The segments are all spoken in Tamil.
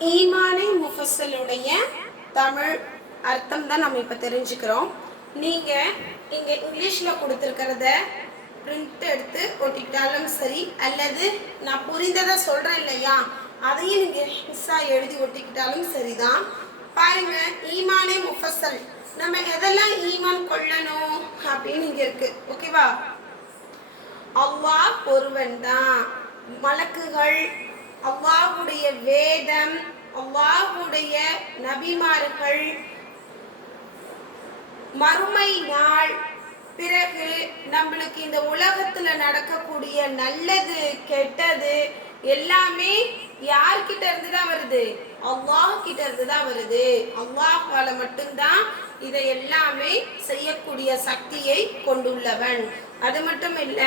ஈமானே முஃபசலுடைய தமிழ் அர்த்தம் தான் நம்ம இப்போ தெரிஞ்சுக்கிறோம். நீங்கள் இங்கே இங்கிலீஷில் கொடுத்துருக்கிறத பிரிண்ட் எடுத்து ஒட்டிக்கிட்டாலும் சரி அல்லது நான் புரிந்ததை சொல்கிறேன் இல்லையா? அதையும் நீங்கள் ஹிஸ்ஸாக எழுதி ஒட்டிக்கிட்டாலும் சரிதான். பாருங்க ஈமானே முஃபஸல் நம்ம எதெல்லாம் ஈமான் கொள்ளணும் அப்படின்னு இங்கே இருக்கு. ஓகேவா அவ்வா ஒருவன் தான் மலக்குகள் அல்லாஹுடைய வேதம் அல்லாஹுடைய நபிமார்கள் மறுமை நாள் பிறகு நம்மளுக்கு இந்த உலகத்துல நடக்கக்கூடிய நல்லது கெட்டது எல்லாமே யார்கிட்ட இருந்து தான் வருது? அவ்வாஹ் கிட்ட இருந்து தான் வருது. அவ்வாஹால மட்டும்தான் இதை எல்லாமே செய்யக்கூடிய சக்தியை கொண்டுள்ளவன். அது மட்டும் இல்ல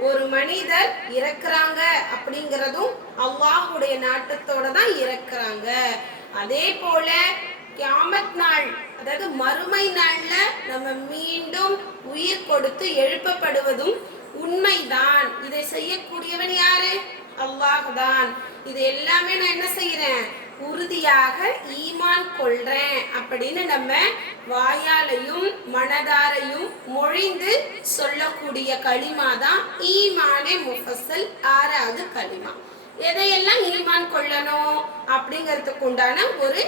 ஒரு மனிதர் இறக்குறாங்க அப்படிங்கிறதும் அல்லாஹுடைய நாட்டத்தோட தான் இறக்குறாங்க. அதே போல கியாமத் நாள் அதாவது மறுமை நாள்ல நம்ம மீண்டும் உயிர் கொடுத்து எழுப்பப்படுவதும் உண்மைதான். இதை செய்யக்கூடியவன் யாரு? அல்லாஹ் தான். இது எல்லாமே நான் என்ன செய்யறேன் உறுதியாக ஈமான் கொள்றேன் அப்படின்னு நம்ம வாயாலையும் மனதார மொழிந்து சொல்லக்கூடிய களிமா தான் ஈமானே முஃபசல் ஆறாவது களிமா. எதையெல்லாம் ஈமான் கொள்ளணும் அப்படிங்கிறதுக்கு உண்டான ஒரு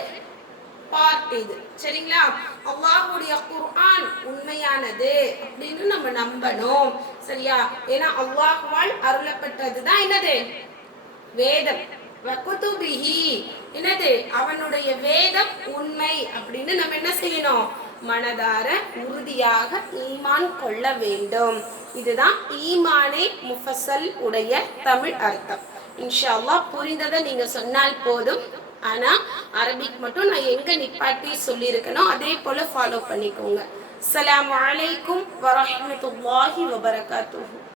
பார்ட் இது. சரிங்களா? அல்லாஹுடைய குர்ஆன் உண்மையானது அப்படின்னு நம்ம நம்பணும். சரியா? ஏன்னா அல்லாஹுவால் அருளப்பட்டது தான் என்னது? வேதம். என்னது? அவனுடைய வேதம் உண்மை அப்படின்னு நம்ம என்ன செய்யணும்? மனதார உறுதியாக ஈமான் கொள்ள வேண்டும். இதுதான் ஈமானே முஃபசல் உடைய தமிழ் அர்த்தம். இன்ஷால்லா புரிந்ததை நீங்க சொன்னால் போதும். ஆனா அரபிக் மட்டும் நான் எங்க நிப்பாட்டி சொல்லியிருக்கனோ அதே போல ஃபாலோ பண்ணிக்கோங்க. அஸ்ஸலாமு அலைக்கும் வரஹ்மத்துல்லாஹி வபரகாத்து